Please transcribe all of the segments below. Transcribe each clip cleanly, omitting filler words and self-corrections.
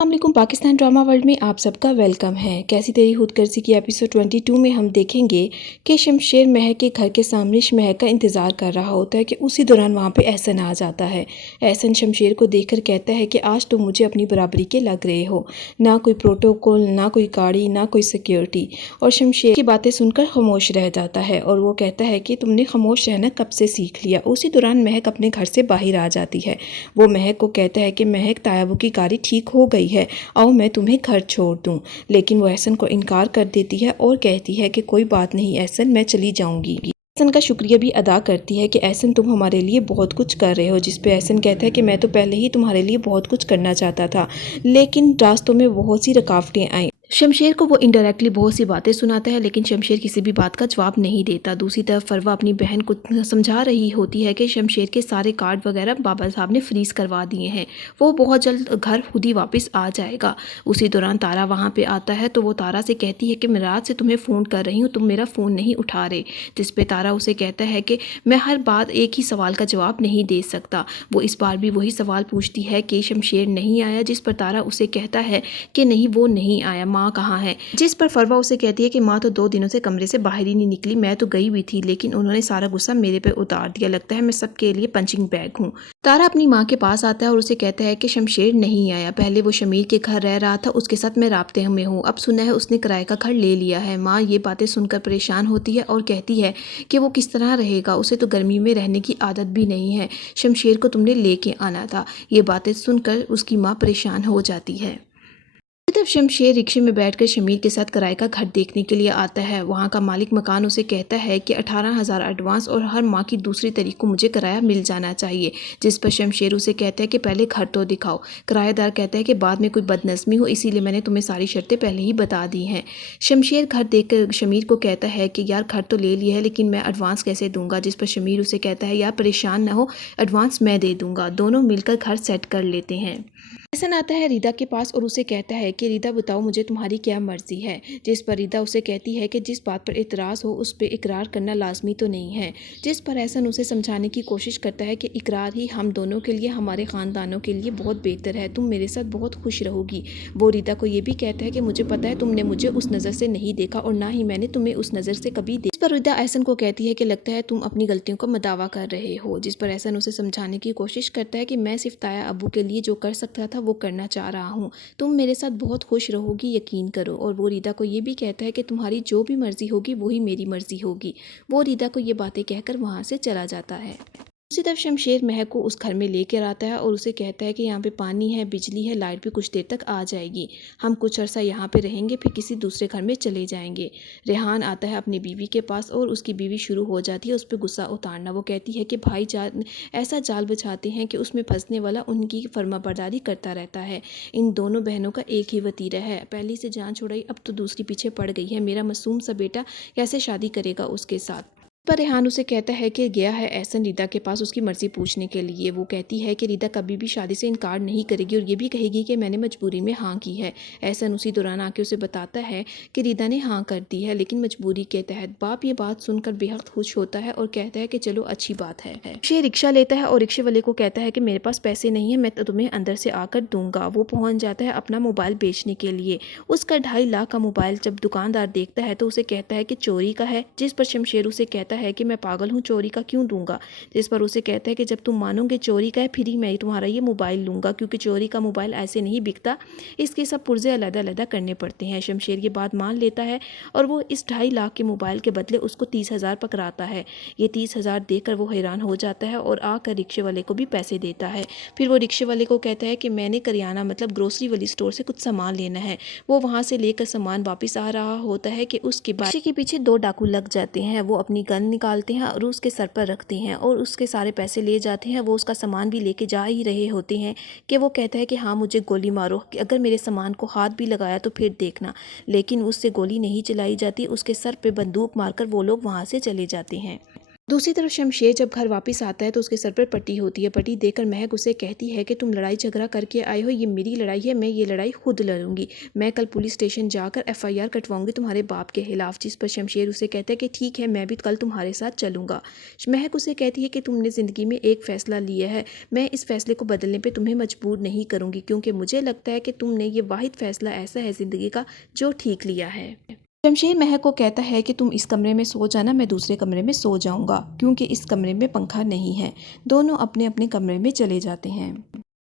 अस्सलामुअलैकुम। Pakistan drama world में आप सबका वेलकम है। कैसी तेरी खुदगर्जी की एपिसोड 22 में हम देखेंगे कि शमशेर महक के घर के सामने महक का इंतज़ार कर रहा होता है कि उसी दौरान वहाँ पे एहसन आ जाता है। एहसन शमशेर को देखकर कहता है कि आज तुम मुझे अपनी बराबरी के लग रहे हो, ना कोई प्रोटोकॉल, ना कोई गाड़ी, ना कोई सिक्योरिटी। और शमशेर की बातें सुनकर खामोश रह जाता है और वो कहता है कि तुमने खामोश रहना कब से सीख लिया। उसी दौरान महक अपने घर से बाहर आ जाती है। वो महक को कहता है कि महक, तायाबू की गाड़ी ठीक हो गई है, आओ मैं तुम्हें घर छोड़ दूं। लेकिन वो एहसन को इनकार कर देती है और कहती है कि कोई बात नहीं एहसन, मैं चली जाऊंगी। एहसन का शुक्रिया भी अदा करती है कि एहसन तुम हमारे लिए बहुत कुछ कर रहे हो। जिस पे एहसन कहता है कि मैं तो पहले ही तुम्हारे लिए बहुत कुछ करना चाहता था, लेकिन रास्तों में बहुत सी रुकावटें आई। शमशेर को वो इनडायरेक्टली बहुत सी बातें सुनाता है, लेकिन शमशेर किसी भी बात का जवाब नहीं देता। दूसरी तरफ फरवा अपनी बहन को समझा रही होती है कि शमशेर के सारे कार्ड वगैरह बाबा साहब ने फ्रीज़ करवा दिए हैं, वो बहुत जल्द घर खुद ही वापस आ जाएगा। उसी दौरान तारा वहाँ पे आता है तो वो तारा से कहती है कि मैं रात से तुम्हें फ़ोन कर रही हूँ, तुम मेरा फ़ोन नहीं उठा रहे। जिस पे तारा उसे कहता है कि मैं हर बात एक ही सवाल का जवाब नहीं दे सकता। वो इस बार भी वही सवाल पूछती है कि शमशेर नहीं आया, जिस पर तारा उसे कहता है कि नहीं, वो नहीं आया, माँ कहाँ है। जिस पर फरवा उसे कहती है कि माँ तो 2 दिनों से कमरे से बाहर ही नहीं निकली, मैं तो गई हुई थी, लेकिन उन्होंने सारा गुस्सा मेरे पे उतार दिया, लगता है मैं सबके लिए पंचिंग बैग हूँ। तारा अपनी माँ के पास आता है और उसे कहता है कि शमशेर नहीं आया, पहले वो शमीर के घर रह रहा था, उसके साथ मैं राब्ते में हूँ, अब सुना है उसने किराए का घर ले लिया है। माँ ये बातें सुनकर परेशान होती है और कहती है कि वो किस तरह रहेगा, उसे तो गर्मी में रहने की आदत भी नहीं है, शमशेर को तुमने लेके आना था। ये बातें सुनकर उसकी माँ परेशान हो जाती है। तब शमशेर रिक्शे में बैठकर शमीर के साथ किराए का घर देखने के लिए आता है। वहाँ का मालिक मकान उसे कहता है कि 18,000 एडवांस और हर माह की दूसरी तारीख को मुझे किराया मिल जाना चाहिए। जिस पर शमशेर उसे कहता है कि पहले घर तो दिखाओ। किराएदार कहता है कि बाद में कोई बदनज़मी हो, इसीलिए मैंने तुम्हें सारी शर्तें पहले ही बता दी हैं। शमशेर घर देखकर शमीर को कहता है कि यार घर तो ले लिया है, लेकिन मैं एडवांस कैसे दूंगा। जिस पर शमीर उसे कहता है यार परेशान ना हो, एडवांस मैं दे दूंगा। दोनों मिलकर घर सेट कर लेते हैं। एहसन आता है रीदा के पास और उसे कहता है कि रीदा बताओ मुझे तुम्हारी क्या मर्ज़ी है। जिस पर रीदा उसे कहती है कि जिस बात पर इतराज़ हो उस पर इकरार करना लाजमी तो नहीं है। जिस पर एहसन उसे समझाने की कोशिश करता है कि इकरार ही हम दोनों के लिए, हमारे ख़ानदानों के लिए बहुत बेहतर है, तुम मेरे साथ बहुत खुश रहोगी। वो रीदा को ये भी कहता है कि मुझे पता है तुमने मुझे उस नज़र से नहीं देखा और ना ही मैंने तुम्हें उस नज़र से कभी देखा। इस पर रीदा एहसन को कहती है कि लगता है तुम अपनी गलतियों का मदावा कर रहे हो। जिस पर एहसन उसे समझाने की कोशिश करता है कि मैं सिर्फ ताया अबू के लिए जो कर सकता था वो करना चाह रहा हूँ, तुम मेरे साथ बहुत खुश रहोगी, यकीन करो। और वो रीदा को ये भी कहता है कि तुम्हारी जो भी मर्जी होगी वही मेरी मर्जी होगी। वो रीदा को ये बातें कहकर वहाँ से चला जाता है। दूसरी तरफ शमशेर महक को उस घर में लेकर आता है और उसे कहता है कि यहाँ पे पानी है, बिजली है, लाइट भी कुछ देर तक आ जाएगी, हम कुछ अर्सा यहाँ पे रहेंगे, फिर किसी दूसरे घर में चले जाएंगे। रेहान आता है अपनी बीवी के पास और उसकी बीवी शुरू हो जाती है उस पर गुस्सा उतारना। वो कहती है कि भाई जान ऐसा जाल बिछाते हैं कि उसमें फंसने वाला उनकी फर्माबरदारी करता रहता है। इन दोनों बहनों का एक ही वतीरा है, पहली से जान छुड़ाई, अब तो दूसरी पीछे पड़ गई है, मेरा मासूम सा बेटा कैसे शादी करेगा उसके साथ। पर रेहान उसे कहता है कि गया है एहसन रीदा के पास उसकी मर्ज़ी पूछने के लिए। वो कहती है कि रीदा कभी भी शादी से इनकार नहीं करेगी और ये भी कहेगी कि मैंने मजबूरी में हाँ की है। एहसन उसी दौरान आके उसे बताता है कि रीदा ने हाँ कर दी है, लेकिन मजबूरी के तहत। बाप ये बात सुनकर बेहद खुश होता है और कहता है कि चलो अच्छी बात है। शे रिक्शा लेता है और रिक्शे वाले को कहता है कि मेरे पास पैसे नहीं है, मैं तो तुम्हें अंदर से आकर दूंगा। वो पहुँच जाता है अपना मोबाइल बेचने के लिए। उसका 2.5 लाख का मोबाइल जब दुकानदार देखता है तो उसे कहता है कि चोरी का है। जिस पर शमशेर उसे कहता है कि मैं पागल हूँ, चोरी का क्यों दूंगा। जिस पर उसे कहता है कि जब तुम मानोगे चोरी का है फिर ही मैं तुम्हारा ये मोबाइल लूँगा, क्योंकि चोरी का मोबाइल ऐसे नहीं बिकता, इसके सब पुर्जे अलग-अलग करने पड़ते हैं। शमशेर ये बात मान लेता है और वो इस 2.5 लाख के मोबाइल के बदले उसको 30,000 पकड़ाता है। ये 30,000 देकर वो हैरान हो जाता है और आकर रिक्शे वाले को भी पैसे देता है। फिर वो रिक्शे वाले को कहता है कि मैंने करियाना मतलब ग्रोसरी वाली स्टोर से कुछ सामान लेना है। वो वहाँ से लेकर सामान वापस आ रहा होता है कि उसके बाद रिक्शे के पीछे 2 डाकू लग जाते हैं। वो अपनी गन निकालते हैं और उसके सर पर रखते हैं और उसके सारे पैसे ले जाते हैं। वो उसका सामान भी लेके जा ही रहे होते हैं कि वो कहता है कि हाँ मुझे गोली मारो, कि अगर मेरे सामान को हाथ भी लगाया तो फिर देखना। लेकिन उससे गोली नहीं चलाई जाती, उसके सर पे बंदूक मारकर वो लोग वहाँ से चले जाते हैं। दूसरी तरफ शमशेर जब घर वापस आता है तो उसके सर पर पट्टी होती है। पट्टी देखकर महक उसे कहती है कि तुम लड़ाई झगड़ा करके आए हो, ये मेरी लड़ाई है, मैं ये लड़ाई खुद लड़ूंगी। मैं कल पुलिस स्टेशन जाकर FIR कटवाऊंगी तुम्हारे बाप के खिलाफ। जिस पर शमशेर उसे कहता है कि ठीक है, मैं भी कल तुम्हारे साथ चलूंगा। महक उसे कहती है कि तुमने ज़िंदगी में एक फ़ैसला लिया है, मैं इस फैसले को बदलने पर तुम्हें मजबूर नहीं करूँगी, क्योंकि मुझे लगता है कि तुमने ये वाहिद फ़ैसला ऐसा है ज़िंदगी का जो ठीक लिया है। शमशेर महक को कहता है कि तुम इस कमरे में सो जाना, मैं दूसरे कमरे में सो जाऊंगा, क्योंकि इस कमरे में पंखा नहीं है। दोनों अपने अपने कमरे में चले जाते हैं।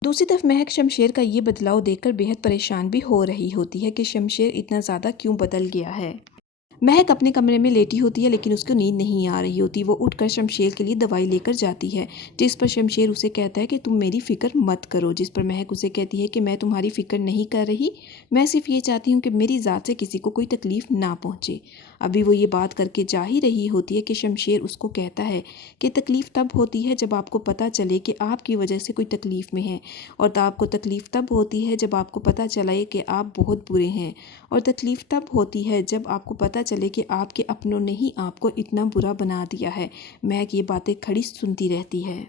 दूसरी तरफ महक शमशेर का ये बदलाव देखकर बेहद परेशान भी हो रही होती है कि शमशेर इतना ज़्यादा क्यों बदल गया है। महक अपने कमरे में लेटी होती है, लेकिन उसको नींद नहीं आ रही होती। वो उठकर शमशेर के लिए दवाई लेकर जाती है, जिस पर शमशेर उसे कहता है कि तुम मेरी फ़िक्र मत करो। जिस पर महक उसे कहती है कि मैं तुम्हारी फ़िक्र नहीं कर रही, मैं सिर्फ ये चाहती हूँ कि मेरी ज़ात से किसी को कोई तकलीफ़ ना पहुँचे। अभी वो ये बात करके जा ही रही होती है कि शमशेर उसको कहता है कि तकलीफ़ तब होती है जब आपको पता चले कि आपकी वजह से कोई तकलीफ़ में है, और आपको तकलीफ़ तब होती है जब आपको पता चले कि आप बहुत बुरे हैं, और तकलीफ़ तब होती है जब आपको पता चले कि आपके अपनों ने ही आपको इतना बुरा बना दिया है। महक ये बातें खड़ी सुनती रहती है।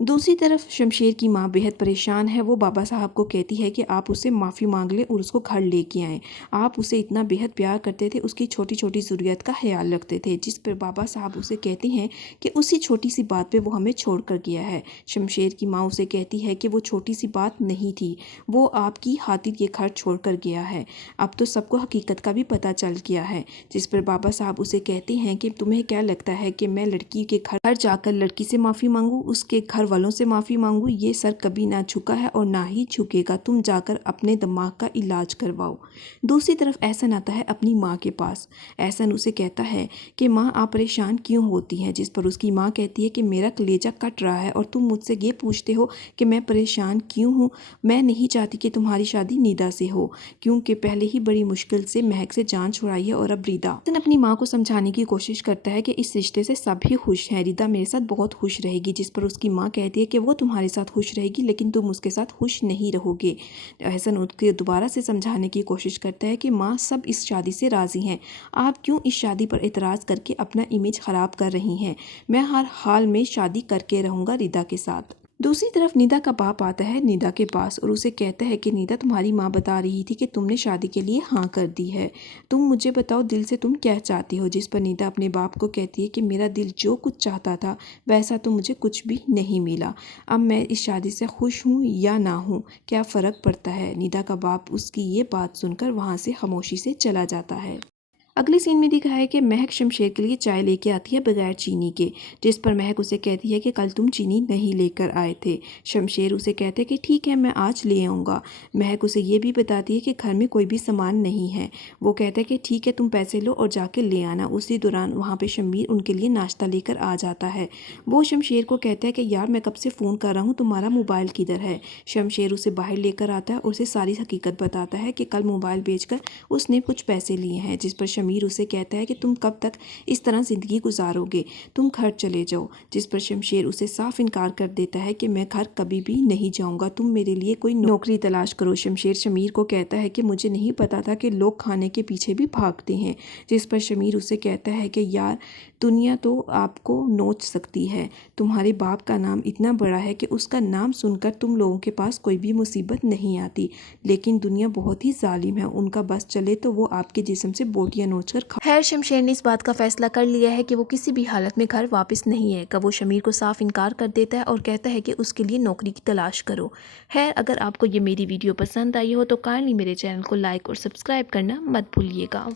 दूसरी तरफ शमशेर की माँ बेहद परेशान है। वो बाबा साहब को कहती है कि आप उससे माफ़ी मांग लें और उसको घर लेके आएँ। आप उसे इतना बेहद प्यार करते थे, उसकी छोटी छोटी ज़रूरत का ख्याल रखते थे। जिस पर बाबा साहब उसे कहते हैं कि उसी छोटी सी बात पे वो हमें छोड़ कर गया है। शमशेर की माँ उसे कहती है कि वो छोटी सी बात नहीं थी, वो आपकी खातिर ये घर छोड़ कर गया है। अब तो सबको हकीकत का भी पता चल गया है। जिस पर बाबा साहब उसे कहते हैं कि तुम्हें क्या लगता है कि मैं लड़की के घर जाकर लड़की से माफ़ी मांगूँ, उसके घर वालों से माफ़ी मांगूँ? ये सर कभी ना झुका है और ना ही झुकेगा। तुम जाकर अपने दिमाग का इलाज करवाओ। दूसरी तरफ एहसन आता है अपनी माँ के पास। एहसन उसे कहता है कि माँ आप परेशान क्यों होती हैं? जिस पर उसकी माँ कहती है कि मेरा कलेजा कट रहा है और तुम मुझसे ये पूछते हो कि मैं परेशान क्यों हूँ। मैं नहीं चाहती कि तुम्हारी शादी निदा से हो, क्योंकि पहले ही बड़ी मुश्किल से महक से जान छुड़ाई है, और अब रिदा। एहसन अपनी माँ को समझाने की कोशिश करता है कि इस रिश्ते से सभी खुश हैं, रिदा मेरे साथ बहुत खुश रहेगी। जिस पर उसकी माँ कहती है कि वो तुम्हारे साथ खुश रहेगी, लेकिन तुम उसके साथ खुश नहीं रहोगे। एहसन उसके दोबारा से समझाने की कोशिश करता है कि माँ सब इस शादी से राज़ी हैं, आप क्यों इस शादी पर एतराज़ करके अपना इमेज ख़राब कर रही हैं। मैं हर हाल में शादी करके रहूँगा रिदा के साथ। दूसरी तरफ निदा का बाप आता है निदा के पास और उसे कहता है कि निदा तुम्हारी माँ बता रही थी कि तुमने शादी के लिए हाँ कर दी है, तुम मुझे बताओ दिल से तुम क्या चाहती हो। जिस पर निदा अपने बाप को कहती है कि मेरा दिल जो कुछ चाहता था वैसा तो मुझे कुछ भी नहीं मिला। अब मैं इस शादी से खुश हूँ या ना हूँ, क्या फ़र्क पड़ता है। निदा का बाप उसकी ये बात सुनकर वहाँ से खामोशी से चला जाता है। अगले सीन में दिखाया है कि महक शमशेर के लिए चाय लेके आती है बगैर चीनी के, जिस पर महक उसे कहती है कि कल तुम चीनी नहीं लेकर आए थे। शमशेर उसे कहते हैं कि ठीक है मैं आज ले आऊँगा। महक उसे ये भी बताती है कि घर में कोई भी सामान नहीं है। वो कहता है कि ठीक है तुम पैसे लो और जाके ले आना। उसी दौरान वहाँ पर शम्मीर उनके लिए नाश्ता लेकर आ जाता है। वो शमशेर को कहता है कि यार मैं कब से फ़ोन कर रहा हूँ, तुम्हारा मोबाइल किधर है। शमशेर उसे बाहर लेकर आता है और उसे सारी हकीकत बताता है कि कल मोबाइल बेचकर उसने कुछ पैसे लिए हैं। जिस पर शमीर उसे कहता है कि तुम कब तक इस तरह ज़िंदगी गुजारोगे, तुम घर चले जाओ। जिस पर शमशेर उसे साफ इनकार कर देता है कि मैं घर कभी भी नहीं जाऊंगा, तुम मेरे लिए कोई नौकरी तलाश करो। शमशेर शमीर को कहता है कि मुझे नहीं पता था कि लोग खाने के पीछे भी भागते हैं। जिस पर शमीर उसे कहता है कि यार दुनिया तो आपको नोच सकती है, तुम्हारे बाप का नाम इतना बड़ा है कि उसका नाम सुनकर तुम लोगों के पास कोई भी मुसीबत नहीं आती, लेकिन दुनिया बहुत ही जालिम है, उनका बस चले तो वो आपके जिस्म से बोटियां नोच कर खैर शमशेर ने इस बात का फैसला कर लिया है कि वो किसी भी हालत में घर वापस नहीं आएगा। वो शमीर को साफ इनकार कर देता है और कहता है कि उसके लिए नौकरी की तलाश करो। खैर अगर आपको ये मेरी वीडियो पसंद आई हो तो काइंडली मेरे चैनल को लाइक और सब्सक्राइब करना मत भूलिएगा।